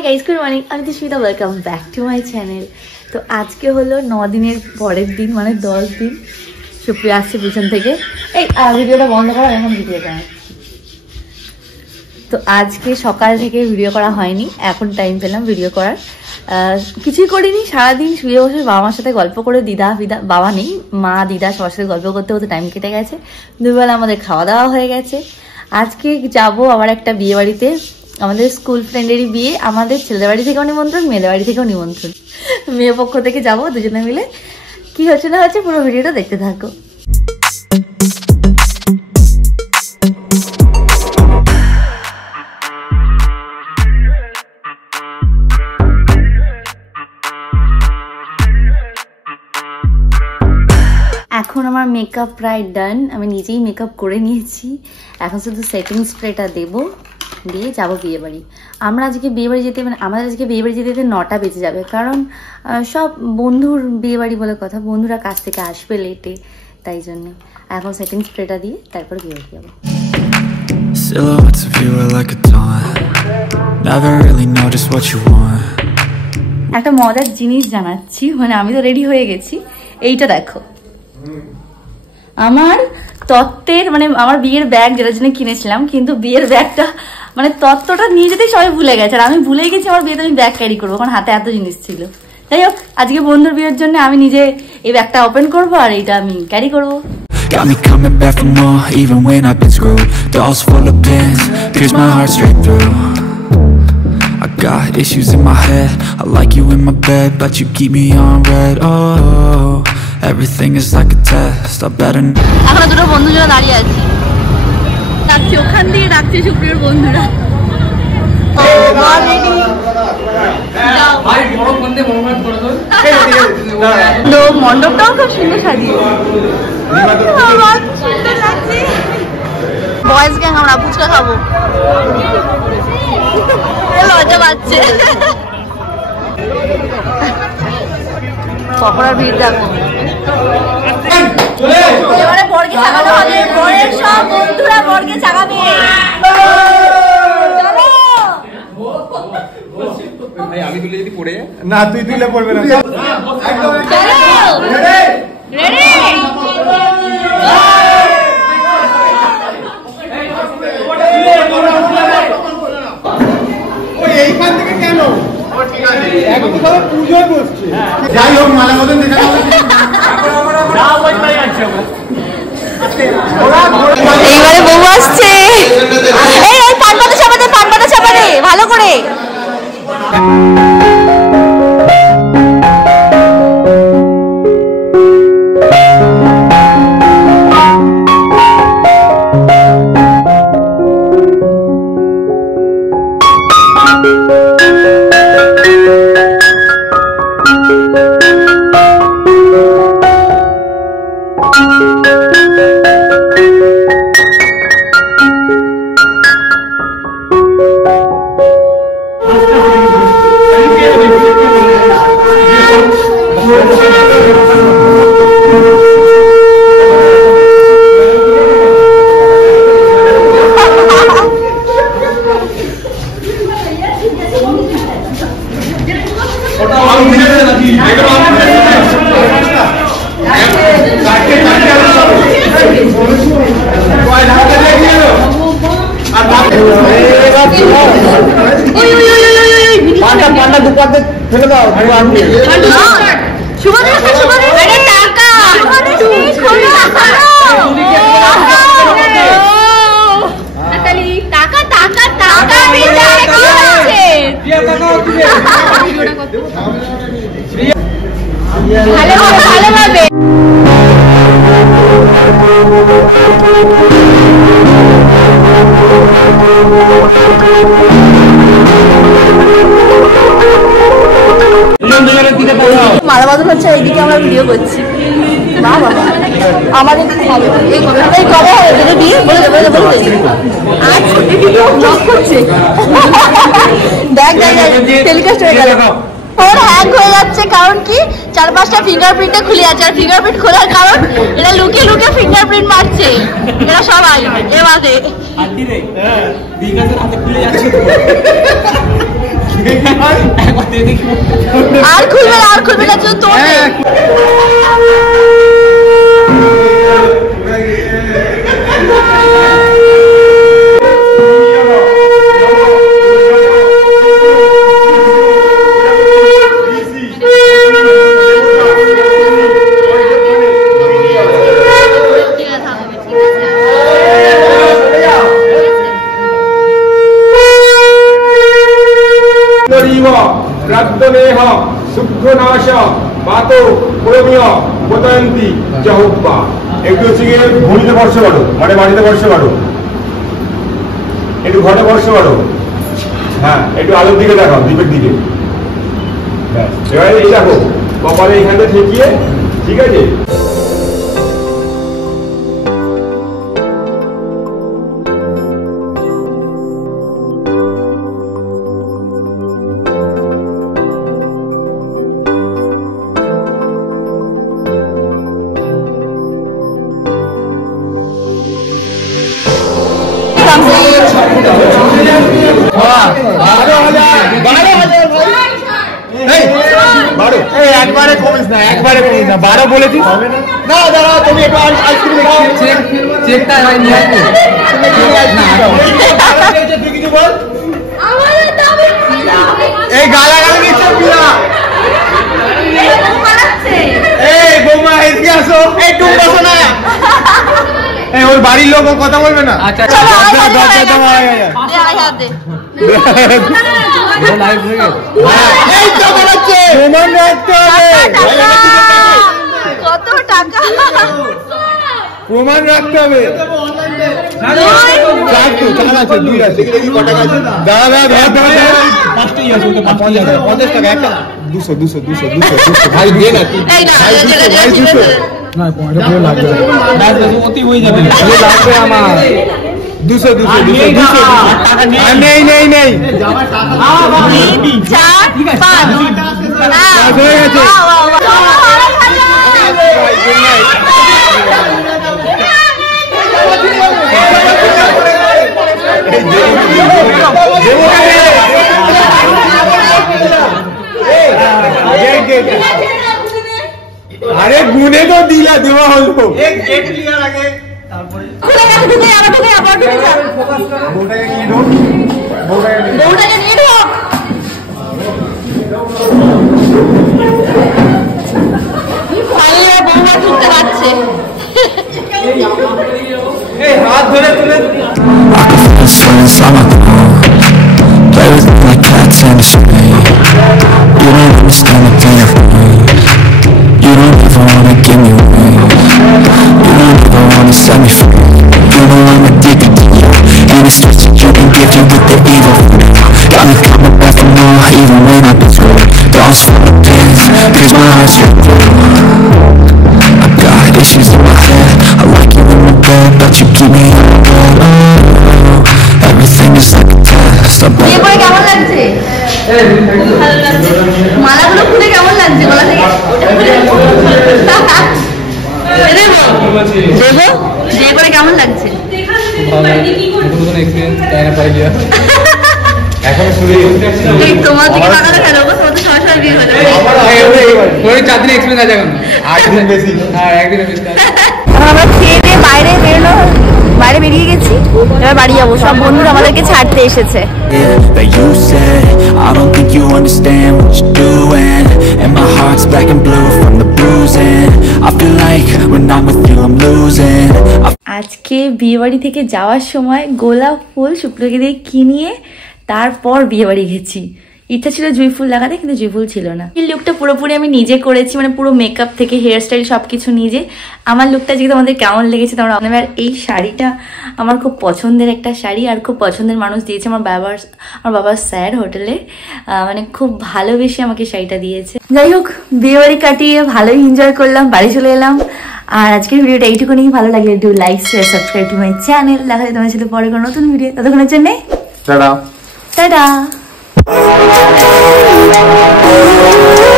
Hi guys good morning আমি Dishmita welcome back to my channel. তো আজকে হলো 9 দিনের পরের দিন মানে 10 দিন। সুপ্রিয়া আসছে পিছন থেকে, এই ভিডিওটা বন্ধ করো, এখন ভিডিওটা। তো আজকে সকাল থেকে ভিডিও করা হয়নি, এখন টাইম পেলাম ভিডিও করার। কিছুই করিনি, সারাদিন শুয়ে বসে বাবা মার সাথে গল্প করে, বাবা নেই, মা দিদা সবার সাথে গল্প করতে করতে টাইম কেটে গেছে। দুবেলা আমাদের খাওয়া দাওয়া হয়ে গেছে। আজকে যাবো আবার একটা বিয়ে বাড়িতে, আমাদের স্কুল ফ্রেন্ডেরই বিয়ে। আমাদের ছেলেদের বাড়ি থেকেও নিমন্ত্রণ, মেয়েদের বাড়ি থেকেও নিমন্ত্রণ। মেয়ে পক্ষ থেকে যাবো দুজনে মিলে। কি হচ্ছে না হচ্ছে পুরো ভিডিওটা দেখতে থাকো। এখন আমার মেকআপ প্রায় ডান, আমি নিজেই মেকআপ করে নিয়েছি। এখন শুধু সেটিং স্প্রেটা দেবো, দিয়ে যাবো বিয়ে বাড়ি। আমরা আজকে বিয়ে বাড়ি যেতে আমাদের আজকে বিয়ে বাড়ি যেতে 9টা বেজে যাবে, কারণ সব বন্ধুর বিয়ে বাড়ি বলে কথা, বন্ধুরা কাছ থেকে আসবে লেটে, তাই জন্য এখন সেটিং স্প্রেটা দিয়ে তারপর বিয়ে বাড়ি যাবো। একটা মজার জিনিস জানাচ্ছি, মানে আমি তো রেডি হয়ে গেছি, এইটা দেখো। আমার তত্ত্বের মানে আমার বিয়ের ব্যাগ যেটার জন্য কিনেছিলাম, কিন্তু বিয়ের ব্যাগটা মানে তত্ত্বটা নিয়ে যেতেই সবাই ভুলে গেছে, আর আমি ভুলে গেছি আমার বিয়েতে আমি ব্যাগ ক্যারি করবো, কারণ হাতে এত জিনিস ছিল। যাই হোক, আজকে বন্ধুর বিয়ের জন্য আমি নিজে এই ব্যাগটা ওপেন করবো আর এইটা আমি ক্যারি করবো। Got me coming back for more, even when I've been screwed. Dolls full of pins, pierce my heart straight through. I got issues in my head, I like you in my bed, but you keep me on red. Oh, everything is like a test, I better. এখন দুটো বন্ধুরা দাঁড়িয়ে আছি, ডাকছি ওখান দিয়ে, ডাকছে সুপ্রিয়র বন্ধুরা। মণ্ডপটাও খুব সুন্দর সাজিয়েছে, বয়েজ গ্যাং। আমরা ফুচকা খাবো, লজ্জা পাচ্ছে। পকোড়ার ভিড় দেখো। এবারে বর্গে চাগানো হবে, বরের সব বন্ধুরা বর্গে চাগাবে। আমি তুলে যদি পড়ে না, তুই তুলে পড়বে না। এইখান থেকে কেন এখন তো সবাই পুজোয় বসছে। যাই হোক, মালা মতন দেখা এইবারে বউ আসছে। এই পান পাতা চাপারে ভালো করে। ফেলে দাও। ভালোভাবে মালা বদল হচ্ছে, এইদিকে আমরা ভিডিও করছি। আমাদের এই কবে হবে তোদের বিয়ে? বলে আজ ভিডিও ব্লগ করছে, দেখ টেলিকাস্ট হয়ে গেল। ফোন হ্যাং হয়ে যাচ্ছে, কারণ কি 4-5টা ফিঙ্গারপ্রিন্টে খুলে আছে, আর ফিঙ্গারপ্রিন্ট খোলার কারণ এরা লুকিয়ে লুকিয়ে ফিঙ্গারপ্রিন্ট মারছে, এরা সবাই এবারে আর খুলবে না তো প্রাপ্তনেহ সুক্ষনাশ বাতো প্রমিয় পতন্তি জহুব্বা। একটু হচ্ছে গিয়ে ঘড়িতে বর্ষ করো, মানে বাড়িতে বর্ষ করো, একটু ঘরে বর্ষ করো, হ্যাঁ একটু আলোর দিকে দেখাও, দ্বীপের দিকে। এবারে এই দেখো কপালে এখানে ঠেকিয়ে, ঠিক আছে? একবারে কমিস না, একবারে কমিস না, 12 বলেছিস না। দাঁড়া তুমি একটু আইসক্রিম চেকটা নিয়ে আসবে। তুই কিছু বল, এই গালাগালি দিচ্ছে পিয়া। এই বৌমা এদিকে আসো, এই টুক বসো না, এই ওর বাড়ির লোক কথা বলবে না। আচ্ছা কত টাকা প্রমাণ রাখতে হবে। আরে গুনে তো দিলা, দেওয়া হলো। হাত ধরে তুলে play with me like cats and a string. You don't understand the pain of me. You don't ever wanna give me wings. You don't ever wanna set me free. You know I'm addicted to you, and it's just that you can give you with the evil. Got me coming back for more, even when I've been through. Dolls full of pins, cause my heart's your glue. I got issues in my head. I like you in my bed, but you keep me up good. Oh, everything is like a test. কেমন লাগছে? ভালো লাগছে। মালাগুলো খুলে কেমন লাগছে গলা থেকে? বিয়ে করে কেমন লাগছে? তোমার দিকে তাকালে কেন? তোমার তো সরাসরি বিয়ে হয়ে যাবে। 4 দিন এক্সপিরিয়েন্স আছে এখন, 8 দিন বেশি। হ্যাঁ, একদিনে বেশি। আমরা খেয়ে দিয়ে বাইরে বেরিয়ে গেছি, এবার বাড়ি যাবো। সব বন্ধুরা আমাদেরকে ছাড়তে এসেছে। আজকে বিয়ে বাড়ি থেকে যাওয়ার সময় গোলাপ ফুল শুক্রকে দিয়ে কিনিয়ে তারপর বিয়ে বাড়ি গেছি। ইচ্ছা ছিল জুঁই ফুল লাগাতে, কিন্তু জুঁই ফুল ছিল না। এই লুকটা পুরোপুরি আমি নিজে করেছি, মানে পুরো মেকআপ থেকে হেয়ার স্টাইল সবকিছু নিজে। আমার লুকটা আজকে তোমাদের কেমন লেগেছে তোমরা? আর এই শাড়িটা আমার খুব পছন্দের একটা শাড়ি, আর খুব পছন্দের মানুষ দিয়েছে, আমার বাবার স্যার হোটেলে, মানে খুব ভালোবেসে আমাকে শাড়িটা দিয়েছে। যাই হোক, বিয়ে বাড়ি কাটিয়ে ভালোই এনজয় করলাম, বাড়ি চলে এলাম। আর আজকের ভিডিওটা এইটুকুনি। ভালো লাগলে do like, share, subscribe to my channel. দেখা যায় তোমার সাথে পরে কোনো নতুন ভিডিও। ততক্ষণের জন্য tata. We'll be right back.